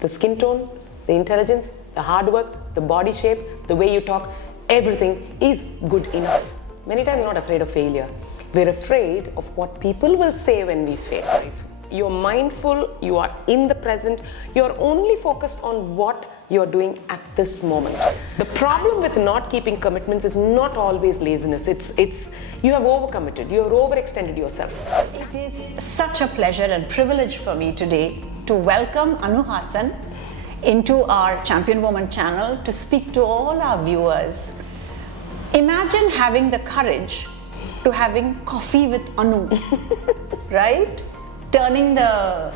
the skin tone, the intelligence, the hard work, the body shape, the way you talk, everything is good enough. Many times we're not afraid of failure. We're afraid of what people will say when we fail. You're mindful, you are in the present, you're only focused on what you're doing at this moment. The problem with not keeping commitments is not always laziness. It's you have overcommitted, you have overextended yourself. It is such a pleasure and privilege for me today to welcome Anu Hassan into our Champion Woman channel to speak to all our viewers. Imagine having the courage to having coffee with Anu, right? Turning the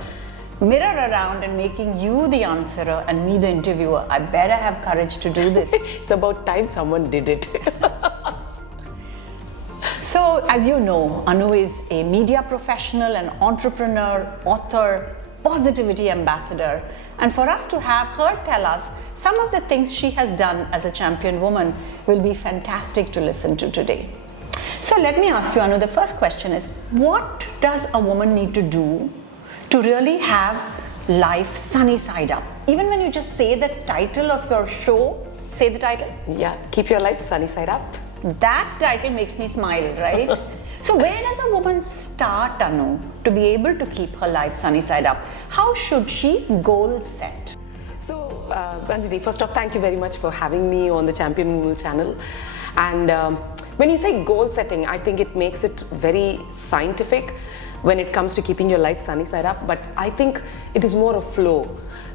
mirror around and making you the answerer and me the interviewer. I better have courage to do this. It's about time someone did it. So, as you know, Anu is a media professional, an entrepreneur, author, positivity ambassador. And for us to have her tell us some of the things she has done as a champion woman will be fantastic to listen to today. So let me ask you, Anu, the first question is, what does a woman need to do to really have life sunny side up? Even when you just say the title of your show, say the title. Yeah, keep your life sunny side up. That title makes me smile, right? So where does a woman start, Anu, to be able to keep her life sunny side up? How should she goal set? So, Ranjini, first off, thank you very much for having me on the ChampionWoman channel. And when you say goal setting, I think it makes it very scientific when it comes to keeping your life sunny side up, but I think it is more a flow,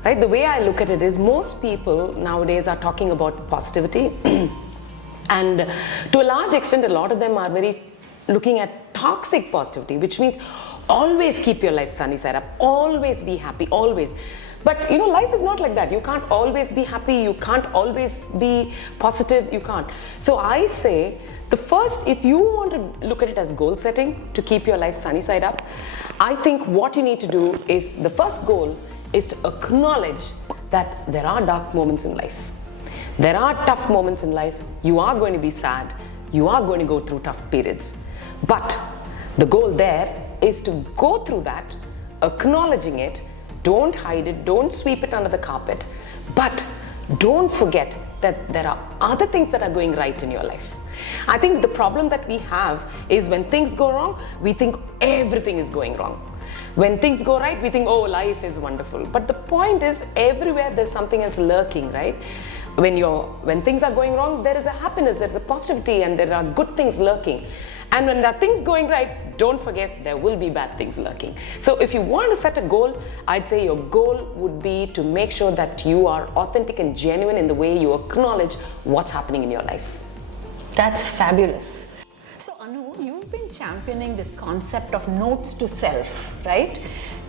right? The way I look at it is most people nowadays are talking about positivity and to a large extent, a lot of them are very looking at toxic positivity, which means always keep your life sunny side up, always be happy, always. But you know, life is not like that. You can't always be happy, you can't always be positive, you can't. So I say, the first, if you want to look at it as goal setting to keep your life sunny side up, I think what you need to do is, the first goal is to acknowledge that there are dark moments in life. There are tough moments in life. You are going to be sad. You are going to go through tough periods. But the goal there is to go through that, acknowledging it. Don't hide it, don't sweep it under the carpet, but don't forget that there are other things that are going right in your life. I think the problem that we have is when things go wrong, we think everything is going wrong. When things go right, we think, oh, life is wonderful. But the point is, everywhere there's something else lurking, right? When things are going wrong, there is a happiness, there's a positivity, and there are good things lurking. And when there are things going right, don't forget there will be bad things lurking. So if you want to set a goal, I'd say your goal would be to make sure that you are authentic and genuine in the way you acknowledge what's happening in your life. That's fabulous. So Anu, you've been championing this concept of notes to self, right?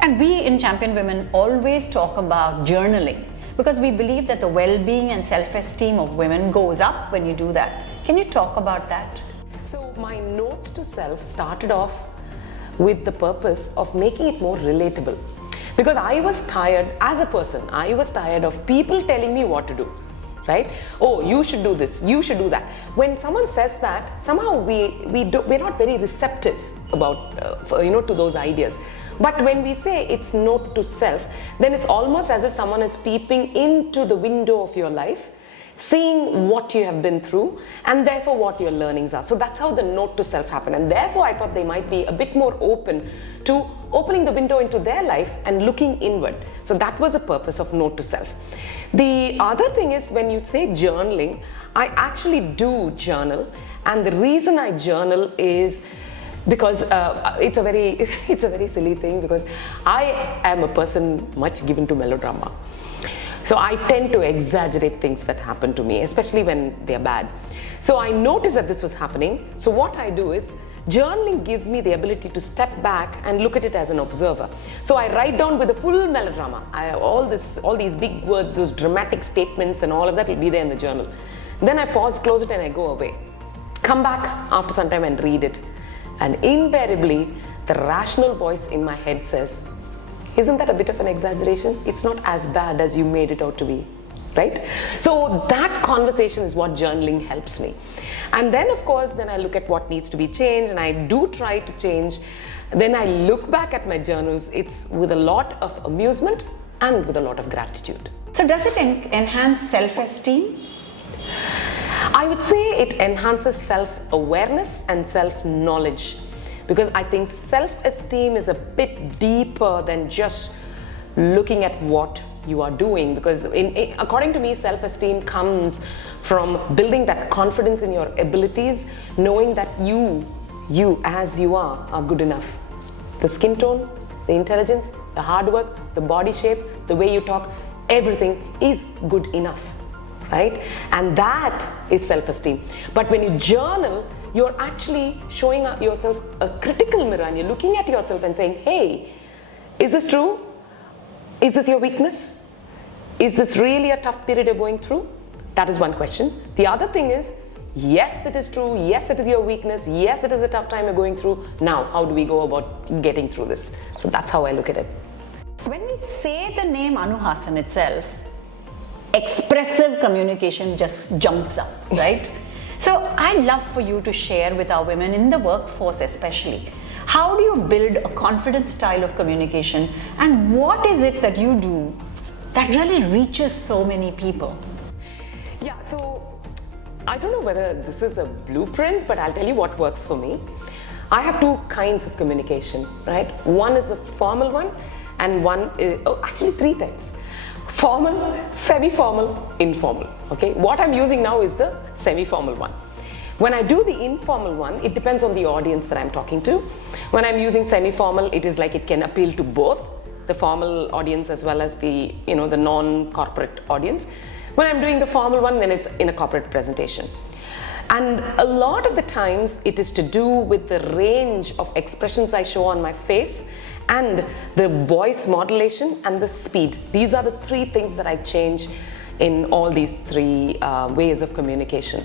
And we in Champion Women always talk about journaling because we believe that the well-being and self-esteem of women goes up when you do that. Can you talk about that? So my notes to self started off with the purpose of making it more relatable. Because I was tired, as a person, I was tired of people telling me what to do, right? Oh, you should do this, you should do that. When someone says that, somehow we're not very receptive about, to those ideas. But when we say it's note to self, then it's almost as if someone is peeping into the window of your life, seeing what you have been through and therefore what your learnings are. So that's how the note to self happened, and therefore I thought they might be a bit more open to opening the window into their life and looking inward. So that was the purpose of note to self. The other thing is, when you say journaling, I actually do journal, and the reason I journal is because it's a very silly thing, because I am a person much given to melodrama. So I tend to exaggerate things that happen to me, especially when they're bad. So I noticed that this was happening. So what I do is, journaling gives me the ability to step back and look at it as an observer. So I write down with a full melodrama. All these big words, those dramatic statements and all of that will be there in the journal. Then I pause, close it, and I go away. Come back after some time and read it. And invariably, the rational voice in my head says, isn't that a bit of an exaggeration? It's not as bad as you made it out to be, right? So that conversation is what journaling helps me. And then of course, then I look at what needs to be changed, and I do try to change. Then I look back at my journals. It's with a lot of amusement and with a lot of gratitude. So does it enhance self-esteem? I would say it enhances self-awareness and self-knowledge, because I think self-esteem is a bit deeper than just looking at what you are doing, because according to me, self-esteem comes from building that confidence in your abilities, knowing that you as you are good enough. The skin tone, the intelligence, the hard work, the body shape, the way you talk, everything is good enough, right? And that is self-esteem. But when you journal, you're actually showing yourself a critical mirror, and you're looking at yourself and saying, hey, is this true? Is this your weakness? Is this really a tough period you're going through? That is one question. The other thing is, yes, it is true. Yes, it is your weakness. Yes, it is a tough time you're going through. Now, how do we go about getting through this? So that's how I look at it. When we say the name Anu Hassan itself, expressive communication just jumps up, right? So I'd love for you to share with our women in the workforce especially, how do you build a confident style of communication, and what is it that you do that really reaches so many people? Yeah, so I don't know whether this is a blueprint, but I'll tell you what works for me. I have two kinds of communication, right? One is a formal one, and one is, actually three types. Formal, semi-formal, informal, okay? What I'm using now is the semi-formal one. When I do the informal one, it depends on the audience that I'm talking to. When I'm using semi-formal, it is like it can appeal to both the formal audience as well as the, the non-corporate audience. When I'm doing the formal one, then it's in a corporate presentation. And a lot of the times it is to do with the range of expressions I show on my face and the voice modulation and the speed. These are the three things that I change in all these three ways of communication.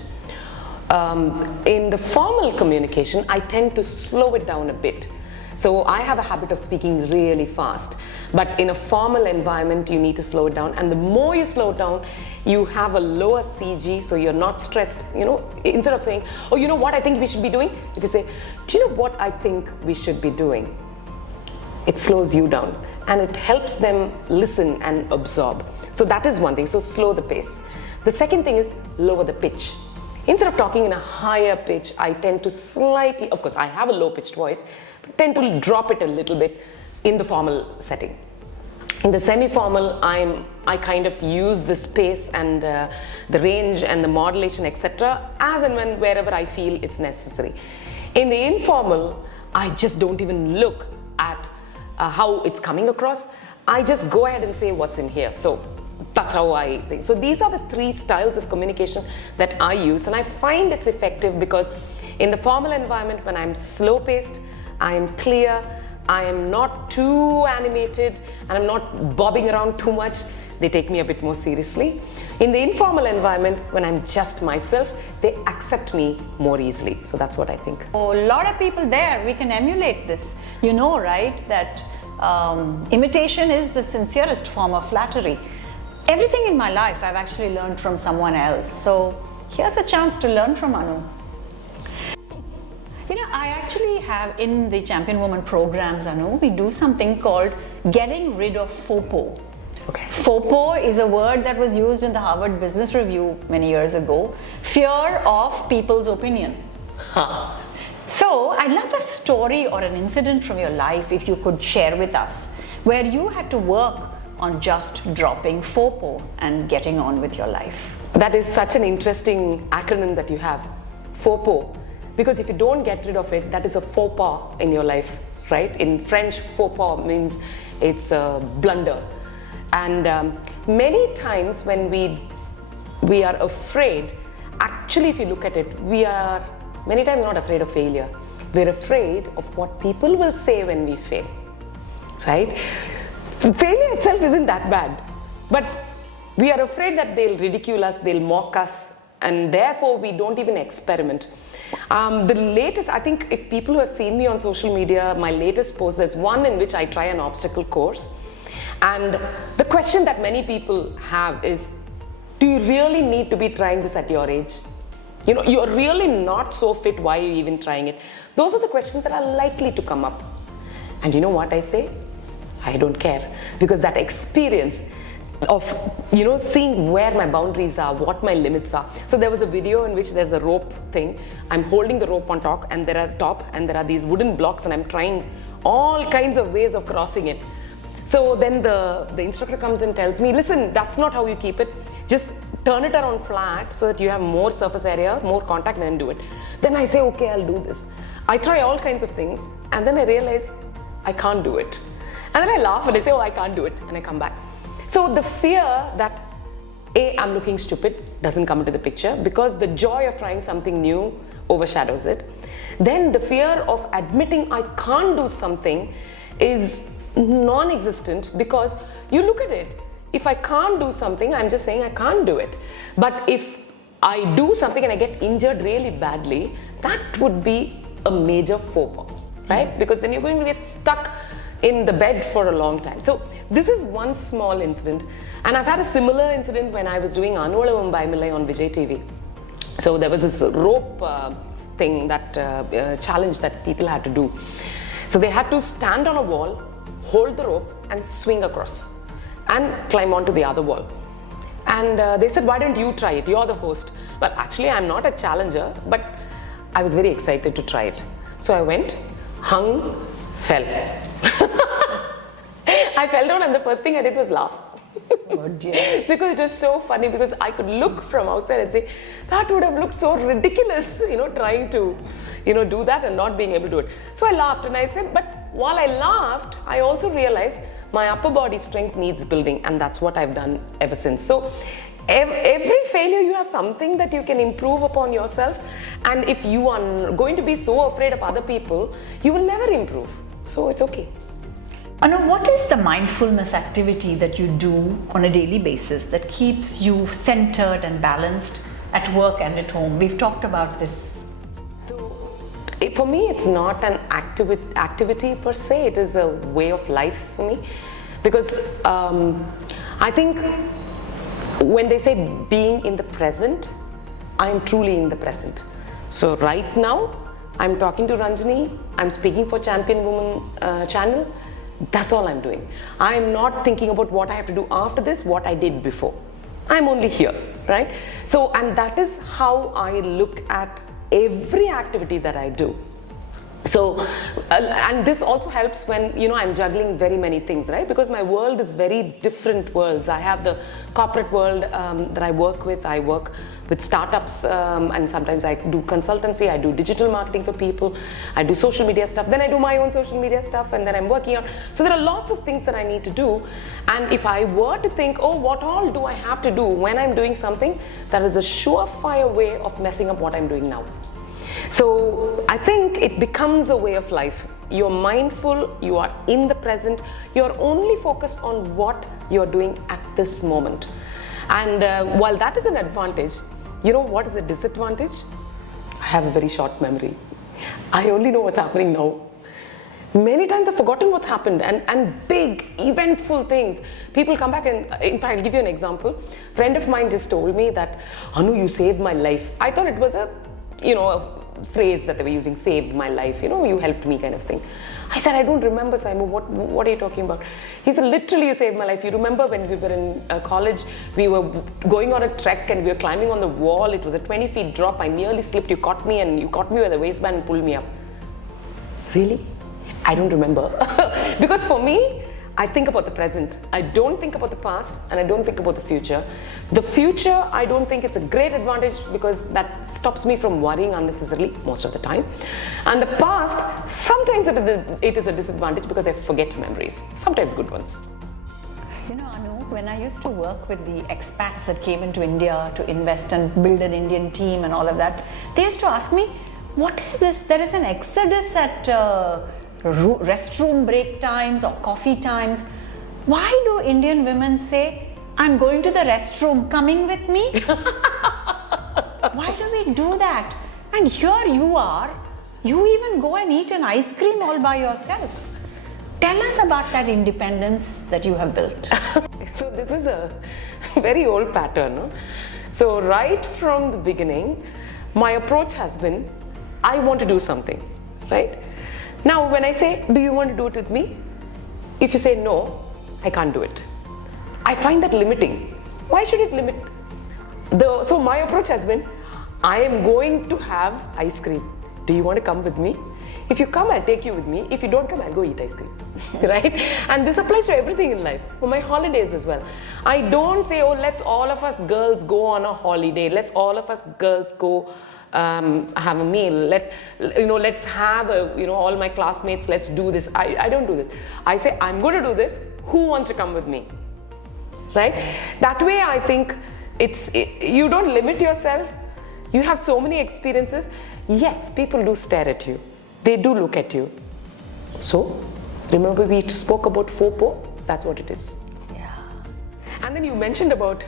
In the formal communication, I tend to slow it down a bit. So I have a habit of speaking really fast, but in a formal environment, you need to slow it down. And the more you slow it down, you have a lower CG, so you're not stressed. Instead of saying, oh, you know what I think we should be doing? If you say, do you know what I think we should be doing? It slows you down and it helps them listen and absorb. So that is one thing, so slow the pace. The second thing is lower the pitch. Instead of talking in a higher pitch, I tend to slightly, of course I have a low pitched voice, but tend to drop it a little bit in the formal setting. In the semi-formal, I kind of use the space and the range and the modulation, etc. as and when, wherever I feel it's necessary. In the informal, I just don't even look at how it's coming across. I just go ahead and say what's in here. So that's how I think. So these are the three styles of communication that I use, and I find it's effective because in the formal environment, when I'm slow-paced, I am clear, I am not too animated, and I'm not bobbing around too much. They take me a bit more seriously. In the informal environment, when I'm just myself, they accept me more easily. So that's what I think. Oh, a lot of people there, we can emulate this. You know, right, that imitation is the sincerest form of flattery. Everything in my life I've actually learned from someone else. So here's a chance to learn from Anu. I actually have in the ChampionWoman programs, Anu, we do something called getting rid of FOPO. Okay. FOPO is a word that was used in the Harvard Business Review many years ago. Fear of people's opinion. Huh. So I'd love a story or an incident from your life if you could share with us, where you had to work on just dropping FOPO and getting on with your life. That is such an interesting acronym that you have, FOPO. Because if you don't get rid of it, that is a faux pas in your life, right? In French, faux pas means it's a blunder. And many times when we are afraid, actually if you look at it, we are many times not afraid of failure. We're afraid of what people will say when we fail, right? Failure itself isn't that bad, but we are afraid that they'll ridicule us, they'll mock us, and therefore we don't even experiment. The latest, I think if people who have seen me on social media, my latest post, there's one in which I try an obstacle course. And the question that many people have is, do you really need to be trying this at your age? You're really not so fit, why are you even trying it? Those are the questions that are likely to come up. And you know what I say? I don't care, because that experience of seeing where my boundaries are, what my limits are. So there was a video in which there's a rope thing. I'm holding the rope on top, and there are these wooden blocks, and I'm trying all kinds of ways of crossing it. So then the instructor comes and tells me, listen, that's not how you keep it. Just turn it around flat so that you have more surface area, more contact, and then do it. Then I say, okay, I'll do this. I try all kinds of things, and then I realize I can't do it. And then I laugh and I say, oh, I can't do it, and I come back. So the fear that I'm looking stupid doesn't come into the picture, because the joy of trying something new overshadows it. Then the fear of admitting I can't do something is non-existent, because you look at it, if I can't do something, I'm just saying I can't do it. But if I do something and I get injured really badly, that would be a major faux pas, right? Because then you're going to get stuck in the bed for a long time. So this is one small incident, and I've had a similar incident when I was doing Anu Hassan on Vijay TV. So there was this rope thing, that challenge that people had to do. So they had to stand on a wall, hold the rope, and swing across and climb onto the other wall. And they said, why don't you try it? You're the host. Well, actually, I'm not a challenger, but I was very excited to try it. So I went, hung, fell. I fell down, and the first thing I did was laugh. Oh dear. Because it was so funny, because I could look from outside and say, that would have looked so ridiculous, trying to, do that and not being able to do it. So I laughed, and I said, but while I laughed, I also realized my upper body strength needs building, and that's what I've done ever since. So every failure, you have something that you can improve upon yourself. And if you are going to be so afraid of other people, you will never improve. So it's okay. Anu, what is the mindfulness activity that you do on a daily basis that keeps you centered and balanced at work and at home? We've talked about this. So for me, it's not an activity per se. It is a way of life for me, because I think when they say being in the present, I am truly in the present. So right now, I'm talking to Ranjini, I'm speaking for ChampionWoman channel. That's all I'm doing. I'm not thinking about what I have to do after this, what I did before. I'm only here, right? So, and that is how I look at every activity that I do. So, and this also helps when, I'm juggling very many things, right? Because my world is very different worlds. I have the corporate world that I work with. I work with startups, and sometimes I do consultancy. I do digital marketing for people. I do social media stuff. Then I do my own social media stuff, and then I'm working on. So there are lots of things that I need to do. And if I were to think, oh, what all do I have to do when I'm doing something, that is a surefire way of messing up what I'm doing now. So I think it becomes a way of life. You're mindful, you are in the present, you're only focused on what you're doing at this moment. And while that is an advantage, what is a disadvantage? I have a very short memory. I only know what's happening now. Many times I've forgotten what's happened, and big, eventful things. People come back, and in fact, I'll give you an example. A friend of mine just told me that, Anu, you saved my life. I thought it was a phrase that they were using, saved my life, you helped me kind of thing. I said, I don't remember, Simon, what are you talking about? He said, literally you saved my life. You remember when we were in college, we were going on a trek and we were climbing on the wall. It was a 20 feet drop. I nearly slipped. You caught me, and you caught me with the waistband and pulled me up. Really? I don't remember. Because for me, I think about the present. I don't think about the past, and I don't think about the future. The future, I don't think it's a great advantage, because that stops me from worrying unnecessarily most of the time. And the past, sometimes it is a disadvantage, because I forget memories, sometimes good ones. Anu, when I used to work with the expats that came into India to invest and build an Indian team and all of that, they used to ask me, what is this? There is an exodus at restroom break times or coffee times. Why do Indian women say, I'm going to the restroom, coming with me? Why do we do that? And here you are, you even go and eat an ice cream all by yourself. Tell us about that independence that you have built. So this is a very old pattern. No? So right from the beginning, my approach has been, I want to do something, right? Now, when I say, do you want to do it with me? if you say no, I can't do it. I find that limiting. Why should it limit? So my approach has been, I am going to have ice cream. Do you want to come with me? If you come, I'll take you with me. If you don't come, I'll go eat ice cream, right? And this applies to everything in life, for my holidays as well. I don't say, oh, let's all of us girls go on a holiday. Let's all of us girls go have a meal. Let's have all my classmates, let's do this. I don't do this. I say, I'm going to do this. Who wants to come with me? Right? That way, I think you don't limit yourself. You have so many experiences. Yes, people do stare at you. They do look at you. So, remember we spoke about FOPO? That's what it is. Yeah. And then you mentioned about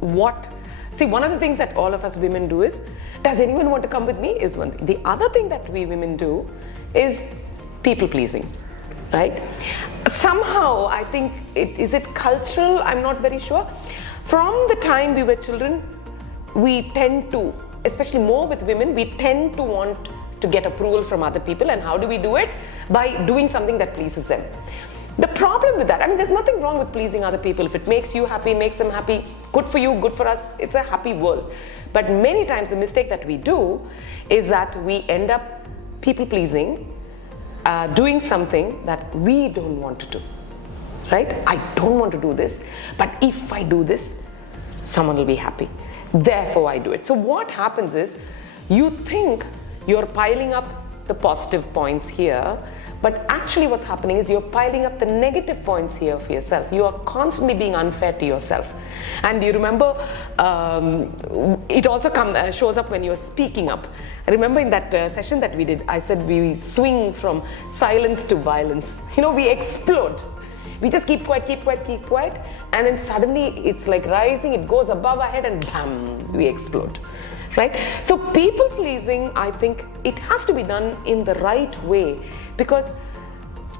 one of the things that all of us women do is, does anyone want to come with me? Is one thing. The other thing that we women do is people pleasing, right? Somehow, I think, is it cultural? I'm not very sure. From the time we were children, we tend to, especially more with women, we tend to want to get approval from other people. And how do we do it? By doing something that pleases them. The problem with that, there's nothing wrong with pleasing other people. If it makes you happy, makes them happy, good for you, good for us, it's a happy world. But many times the mistake that we do is that we end up people pleasing, doing something that we don't want to do, right? I don't want to do this, but if I do this, someone will be happy. Therefore, I do it. So what happens is, you think you're piling up the positive points here, but actually what's happening is you're piling up the negative points here for yourself. You are constantly being unfair to yourself. And you remember, it also shows up when you're speaking up. I remember in that session that we did, I said we swing from silence to violence. We explode. We just keep quiet, and then suddenly it's like rising, it goes above our head and bam, we explode. Right? So people pleasing, I think it has to be done in the right way, because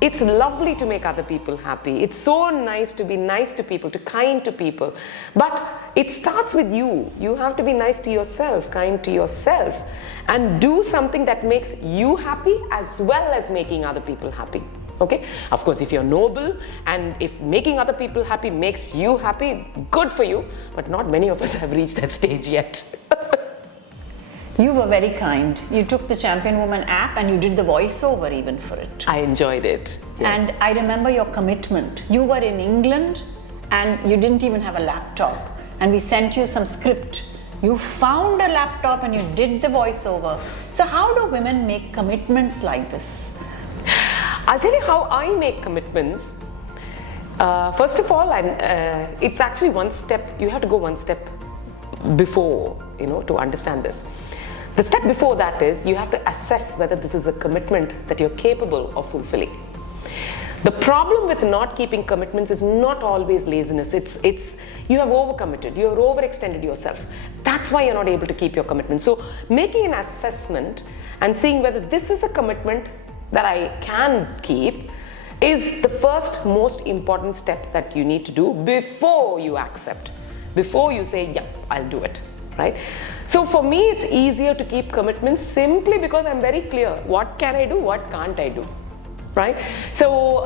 it's lovely to make other people happy. It's so nice to be nice to people, to kind to people. But it starts with you. You have to be nice to yourself, kind to yourself, and do something that makes you happy as well as making other people happy. Okay? Of course, if you're noble and if making other people happy makes you happy, good for you. But not many of us have reached that stage yet. You were very kind. You took the Champion Woman app and you did the voiceover even for it. I enjoyed it. Yes. And I remember your commitment. You were in England and you didn't even have a laptop. And we sent you some script. You found a laptop and you did the voiceover. So how do women make commitments like this? I'll tell you how I make commitments. First of all, it's actually one step. You have to go one step before, to understand this. The step before that is you have to assess whether this is a commitment that you're capable of fulfilling. The problem with not keeping commitments is not always laziness. It's you have overcommitted, you have overextended yourself. That's why you're not able to keep your commitment. So making an assessment and seeing whether this is a commitment that I can keep is the first most important step that you need to do before you accept, before you say, yeah, I'll do it, right? So for me, it's easier to keep commitments simply because I'm very clear. What can I do? What can't I do? Right? So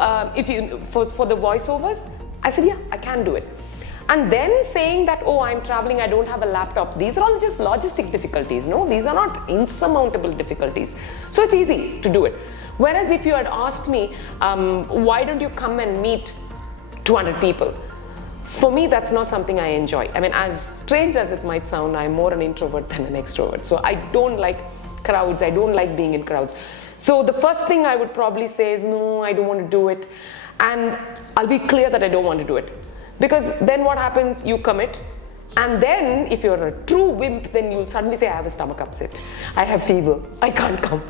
for the voiceovers, I said, yeah, I can do it. And then saying that, oh, I'm traveling, I don't have a laptop. These are all just logistic difficulties. No, these are not insurmountable difficulties. So it's easy to do it. Whereas if you had asked me, why don't you come and meet 200 people? For me, that's not something I enjoy. As strange as it might sound, I'm more an introvert than an extrovert. So I don't like crowds. I don't like being in crowds. So the first thing I would probably say is, no, I don't want to do it. And I'll be clear that I don't want to do it. Because then what happens? You commit. And then if you're a true wimp, then you'll suddenly say, I have a stomach upset. I have fever. I can't come.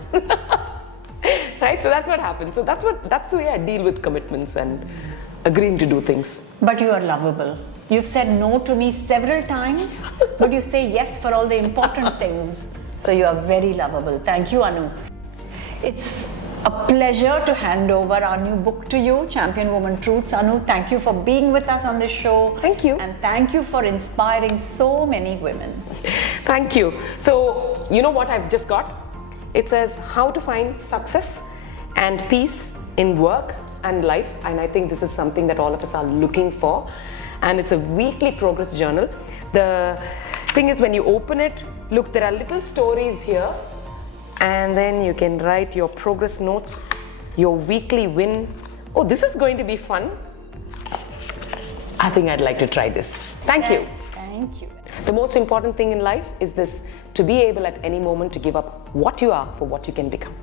Right? So that's what happens. So that's the way I deal with commitments and agreeing to do things. But you are lovable. You've said no to me several times, but you say yes for all the important things. So you are very lovable. Thank you, Anu. It's a pleasure to hand over our new book to you, Champion Woman Truths. Anu, thank you for being with us on this show. Thank you. And thank you for inspiring so many women. Thank you. So, you know what I've just got? It says how to find success and peace in work, and life, and I think this is something that all of us are looking for. And it's a weekly progress journal. The thing is, when you open it, look, there are little stories here, and then you can write your progress notes, your weekly win. Oh, this is going to be fun. I think I'd like to try this. Thank you. Thank you. The most important thing in life is this, to be able at any moment to give up what you are for what you can become.